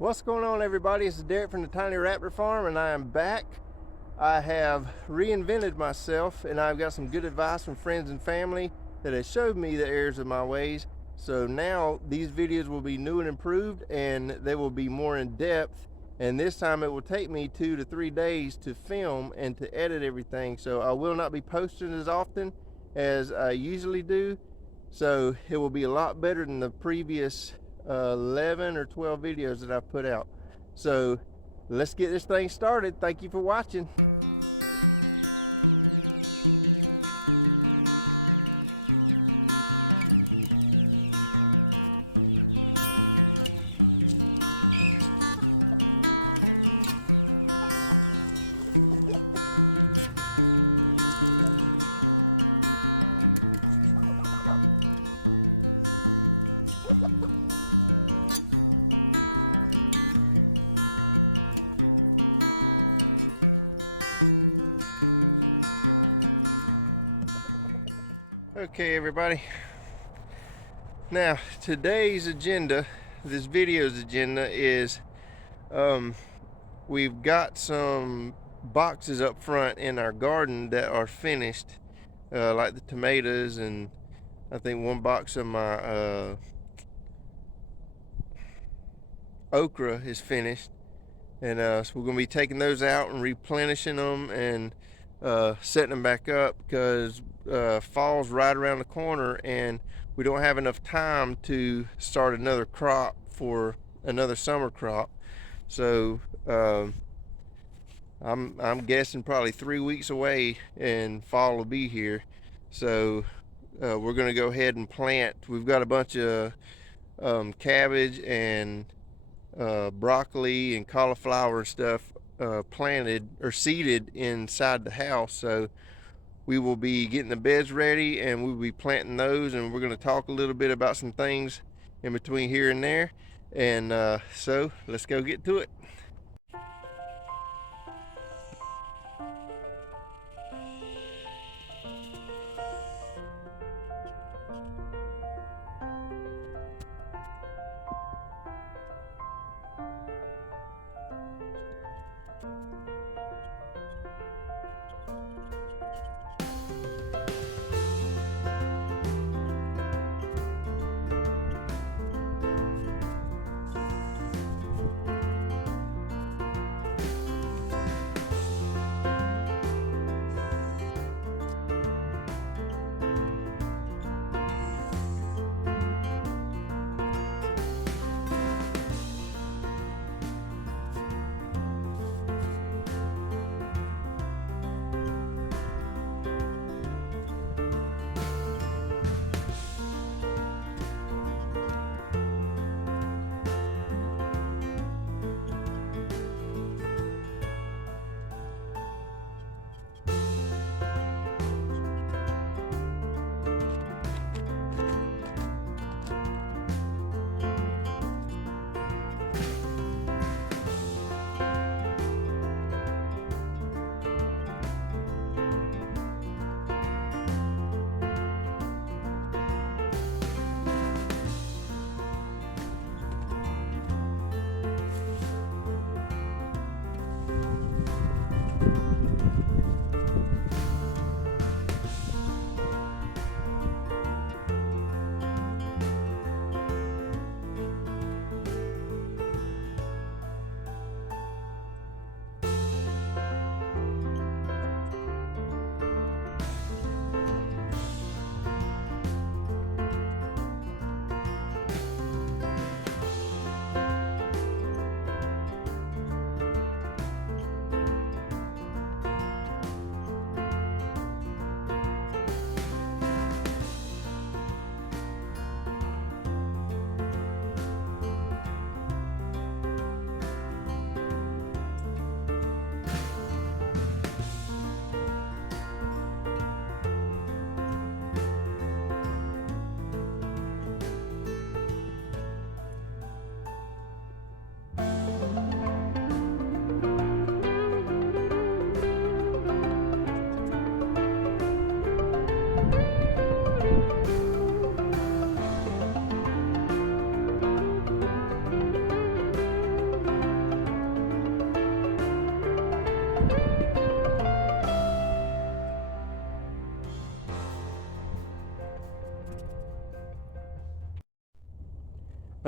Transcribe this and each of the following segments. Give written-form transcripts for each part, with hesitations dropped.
What's going on, everybody? This is Derek from the Tiny Raptor Farm, and I am back. I have reinvented myself, and I've got some good advice from friends and family that have showed me the errors of my ways. So now these videos will be new and improved, and they will be more in depth. And this time it will take me 2 to 3 days to film and to edit everything. So I will not be posting as often as I usually do. So it will be a lot better than the previous 11 or 12 videos that I've put out. So let's get this thing started. Thank you for watching. Okay, everybody. Now, today's agenda, this video's agenda is we've got some boxes up front in our garden that are finished, like the tomatoes, and I think one box of my okra is finished. And so we're going to be taking those out and replenishing them and setting them back up, because fall's right around the corner and we don't have enough time to start another crop for another summer crop. So I'm guessing probably 3 weeks away and fall will be here. So we're going to go ahead and plant. We've got a bunch of cabbage and broccoli and cauliflower and stuff planted or seeded inside the house. So we will be getting the beds ready and we'll be planting those, and we're going to talk a little bit about some things in between here and there. And so let's go get to it.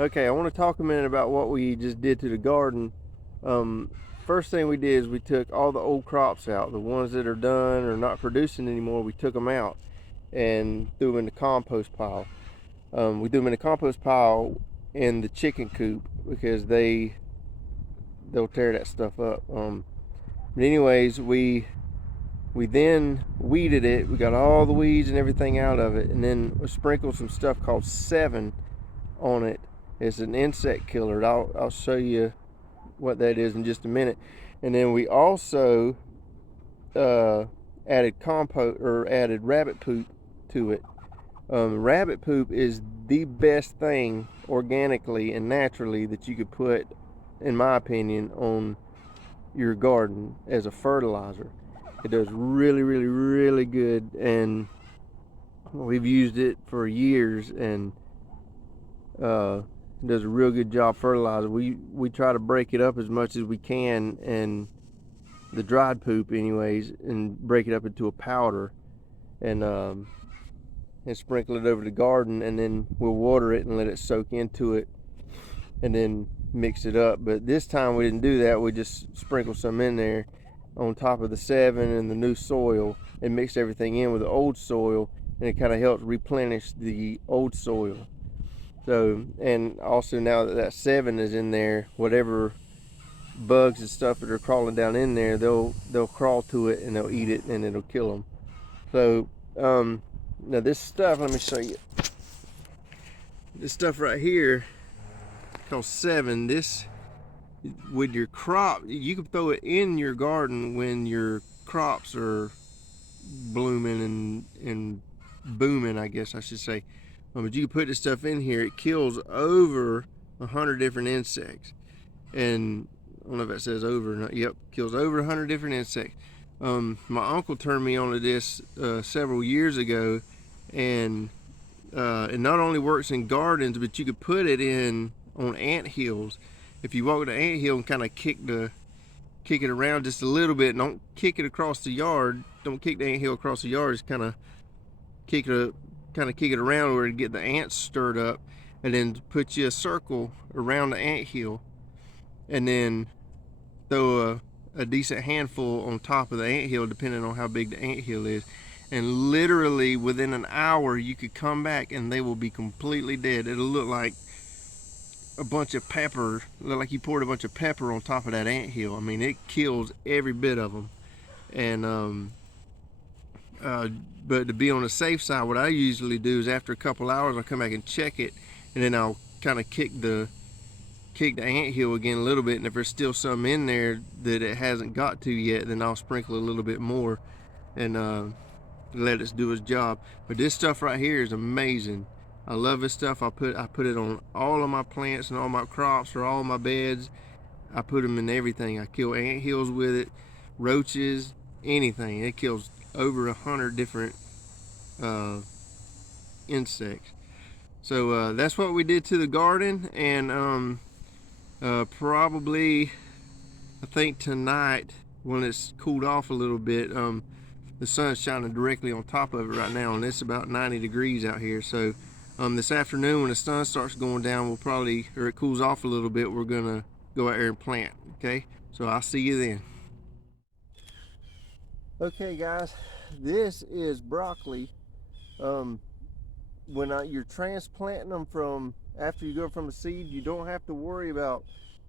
Okay, I want to talk a minute about what we just did to the garden. First thing we did is we took all the old crops out. The ones that are done or not producing anymore, we took them out and threw them in the compost pile. We threw them in the compost pile in the chicken coop because they'll tear that stuff up. But anyways, we then weeded it. We got all the weeds and everything out of it, and then we sprinkled some stuff called 7 on it. It's an insect killer. I'll show you what that is in just a minute. And then we also added compost or added rabbit poop to it. Rabbit poop is the best thing organically and naturally that you could put, in my opinion, on your garden as a fertilizer. It does really good, and we've used it for years, and it does a real good job fertilizer. We try to break it up as much as we can, and the dried poop anyways, and break it up into a powder, and sprinkle it over the garden, and then we'll water it and let it soak into it, and then mix it up. But this time we didn't do that. We just sprinkled some in there on top of the 7 and the new soil, and mixed everything in with the old soil, and it kind of helps replenish the old soil. So, and also now that 7 is in there, whatever bugs and stuff that are crawling down in there, they'll crawl to it and they'll eat it, and it'll kill them. So now this stuff, let me show you. This stuff right here called 7. This, with your crop, you can throw it in your garden when your crops are blooming and booming, I guess I should say. But you can put this stuff in here. It kills over 100 different insects, and I don't know if that says over or not. Yep, kills over 100 different insects. My uncle turned me onto this several years ago, and it not only works in gardens, but you could put it in on ant hills. If you walk the ant hill and kind of kick it around just a little bit, and don't kick it across the yard. Don't kick the ant hill across the yard. Just kind of kick it around where to get the ants stirred up, and then put you a circle around the ant hill, and then throw a decent handful on top of the ant hill, depending on how big the ant hill is. And literally within an hour you could come back and they will be completely dead. It'll look like a bunch of pepper, look like you poured a bunch of pepper on top of that ant hill. I mean, it kills every bit of them. And but to be on the safe side, what I usually do is after a couple hours I'll come back and check it, and then I'll kind of kick the ant hill again a little bit, and if there's still some in there that it hasn't got to yet, then I'll sprinkle a little bit more and let it do its job. But this stuff right here is amazing. I love this stuff. I put it on all of my plants and all my crops or all my beds. I put them in everything. I kill ant hills with it, roaches, anything. It kills over 100 different insects. So that's what we did to the garden, and probably, I think tonight, when it's cooled off a little bit, the sun's shining directly on top of it right now, and it's about 90 degrees out here. So this afternoon, when the sun starts going down, we'll probably, or it cools off a little bit, we're gonna go out there and plant. Okay, so I'll see you then. Okay guys, this is broccoli. When you're transplanting them from, after you go from a seed, you don't have to worry about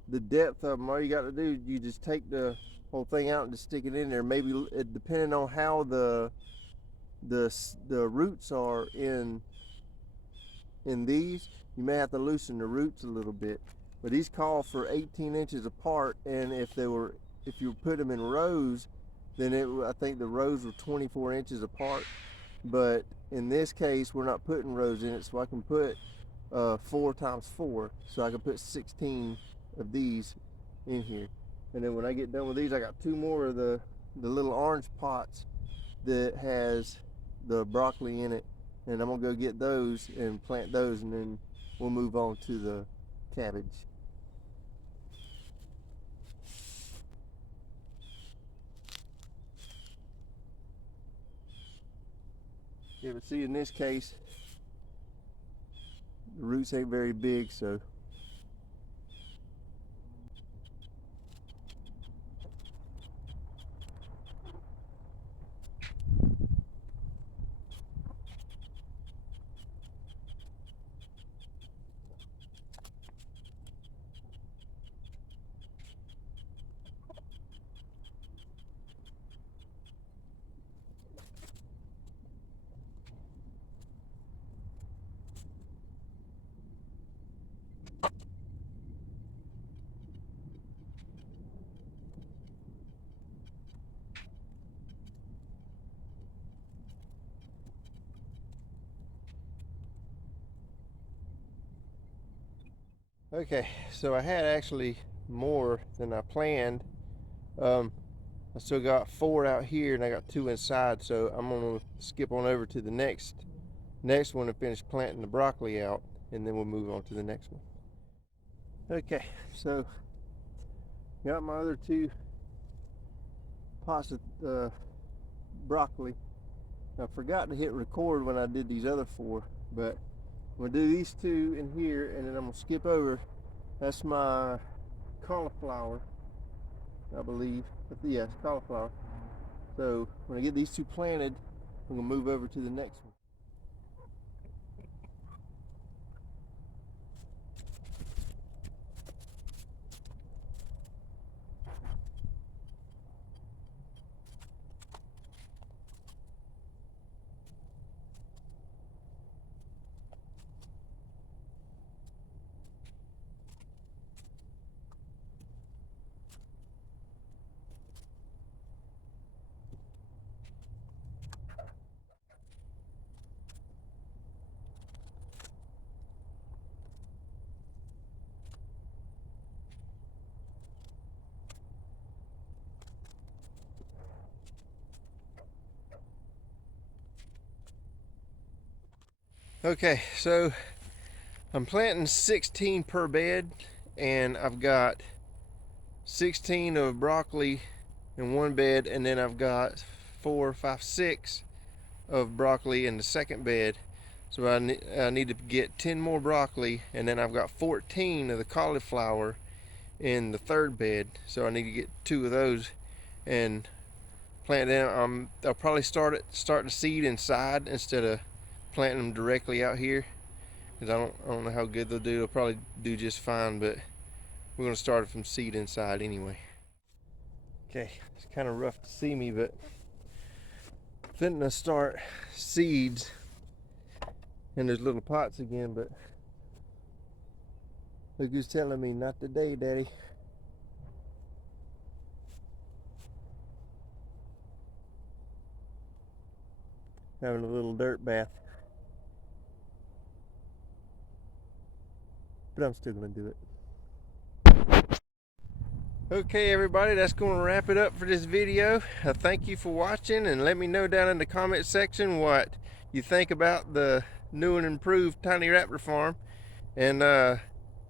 the depth of them. All you got to do, you just take the whole thing out and just stick it in there. Maybe depending on how the roots are in these, you may have to loosen the roots a little bit. But these call for 18 inches apart, and if you put them in rows, then I think the rows were 24 inches apart. But in this case, we're not putting rows in it, so I can put 4 times 4, so I can put 16 of these in here. And then when I get done with these, I got 2 more of the little orange pots that has the broccoli in it, and I'm gonna go get those and plant those, and then we'll move on to the cabbage. Yeah, but see, in this case, the roots ain't very big, so Okay, so I had actually more than I planned. I still got 4 out here and I got 2 inside, so I'm gonna skip on over to the next one and finish planting the broccoli out, and then we'll move on to the next one. Okay, so got my other 2 pots of broccoli. I forgot to hit record when I did these other 4, but I'm gonna do these 2 in here, and then I'm gonna skip over. That's my cauliflower, I believe. But yeah, it's cauliflower. So when I get these 2 planted, I'm gonna move over to the next one. Okay, so I'm planting 16 per bed, and I've got 16 of broccoli in one bed, and then I've got 4, 5, 6 of broccoli in the second bed. So I need to get 10 more broccoli, and then I've got 14 of the cauliflower in the third bed. So I need to get 2 of those and plant them. I'll probably start the seed inside instead of planting them directly out here, because I don't know how good they'll do. They'll probably do just fine, but we're gonna start it from seed inside anyway. Okay, it's kind of rough to see me, but I'm finna start seeds in those little pots again, but look who's telling me not today, Daddy. Having a little dirt bath. But I'm still gonna do it. Okay, everybody, that's going to wrap it up for this video. Thank you for watching, and let me know down in the comment section what you think about the new and improved Tiny Raptor Farm. And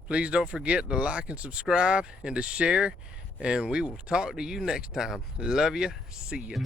please don't forget to like and subscribe and to share, and we will talk to you next time. Love you. See ya.